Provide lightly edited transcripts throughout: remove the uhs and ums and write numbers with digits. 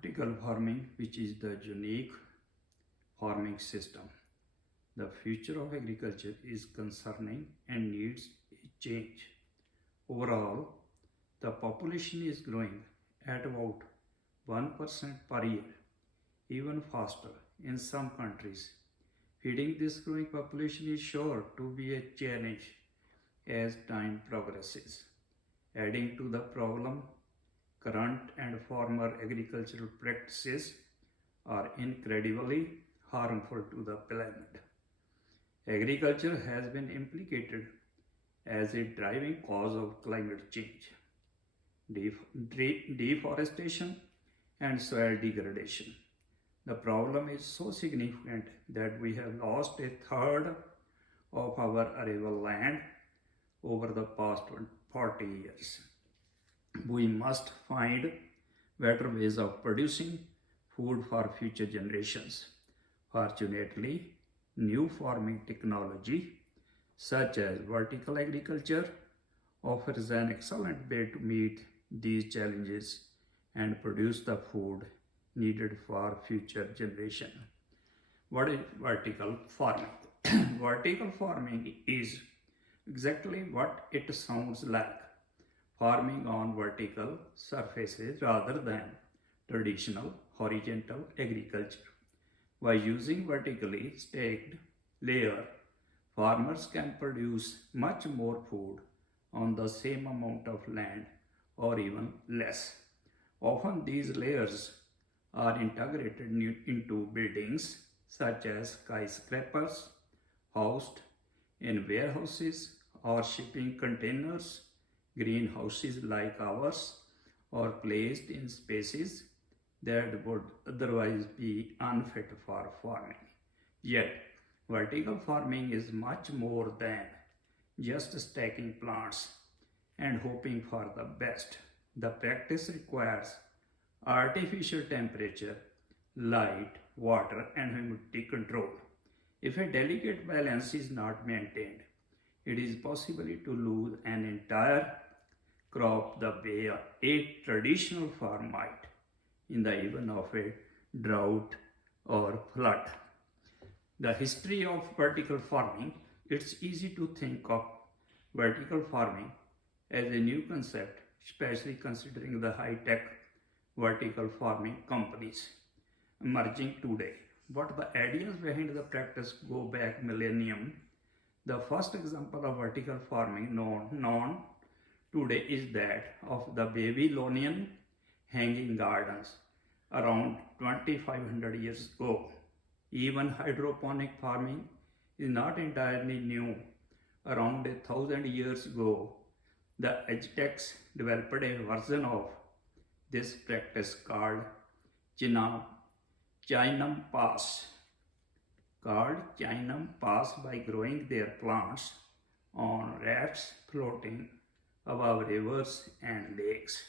vertical farming, which is the unique farming system. The future of agriculture is concerning and needs a change. Overall, the population is growing at about 1% per year, even faster in some countries. Feeding this growing population is sure to be a challenge as time progresses. Adding to the problem, current and former agricultural practices are incredibly harmful to the planet. Agriculture has been implicated as a driving cause of climate change, deforestation, and soil degradation. The problem is so significant that we have lost a third of our arable land over the past 40 years. We must find better ways of producing food for future generations. Fortunately, new farming technology such as vertical agriculture offers an excellent way to meet these challenges and produce the food needed for future generation. What is vertical farming? Vertical farming is exactly what it sounds like, farming on vertical surfaces rather than traditional horizontal agriculture. By using vertically stacked layer, farmers can produce much more food on the same amount of land or even less. Often these layers are integrated into buildings such as skyscrapers, housed in warehouses or shipping containers, greenhouses like ours, or placed in spaces that would otherwise be unfit for farming. Yet, vertical farming is much more than just stacking plants and hoping for the best. The practice requires artificial temperature, light, water, and humidity control. If a delicate balance is not maintained, it is possible to lose an entire crop the way a traditional farm might in the event of a drought or flood. The history of vertical farming, it's easy to think of vertical farming as a new concept, especially considering the high-tech vertical farming companies emerging today. But the ideas behind the practice go back millennium. The first example of vertical farming known today is that of the Babylonian hanging gardens around 2500 years ago. Even hydroponic farming is not entirely new. Around 1000 years ago, the Aztecs developed a version of this practice called Chinam Pass, by growing their plants on rafts floating above rivers and lakes.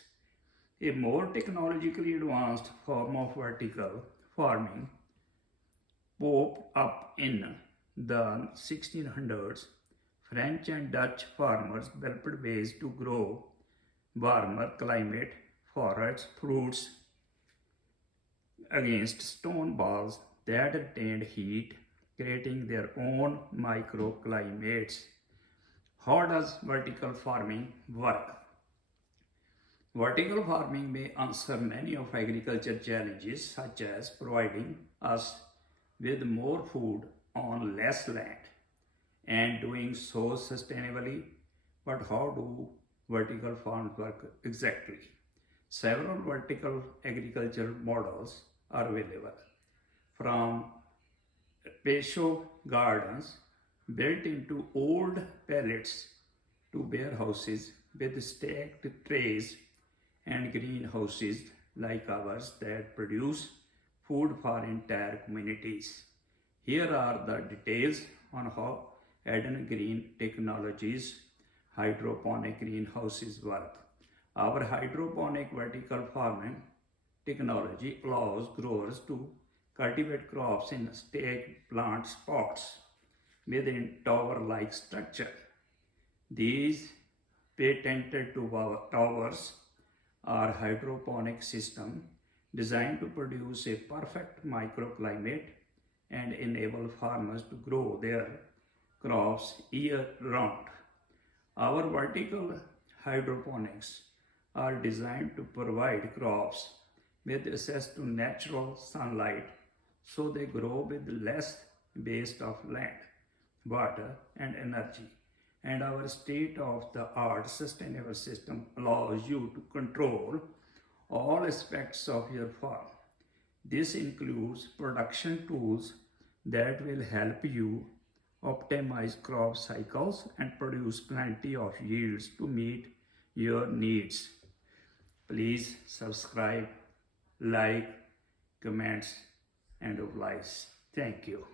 A more technologically advanced form of vertical farming popped up in the 1600s. French and Dutch farmers developed ways to grow warmer climate forests, fruits against stone walls that retained heat, creating their own microclimates. How does vertical farming work? Vertical farming may answer many of agriculture challenges, such as providing us with more food on less land and doing so sustainably. But how do vertical farms work exactly? Several vertical agriculture models are available, from patio gardens built into old pallets to warehouses with stacked trays and greenhouses like ours that produce food for entire communities. Here are the details on how Eden Green Technologies hydroponic greenhouses work. Our hydroponic vertical farming technology allows growers to cultivate crops in stacked plant pots within tower-like structure. These patented towers are hydroponic system designed to produce a perfect microclimate and enable farmers to grow their crops year round. Our vertical hydroponics are designed to provide crops with access to natural sunlight so they grow with less waste of land, water, and energy. And our state of the art sustainable system allows you to control all aspects of your farm. This includes production tools that will help you optimize crop cycles and produce plenty of yields to meet your needs. Please subscribe, like, comments, and oblige. Thank you.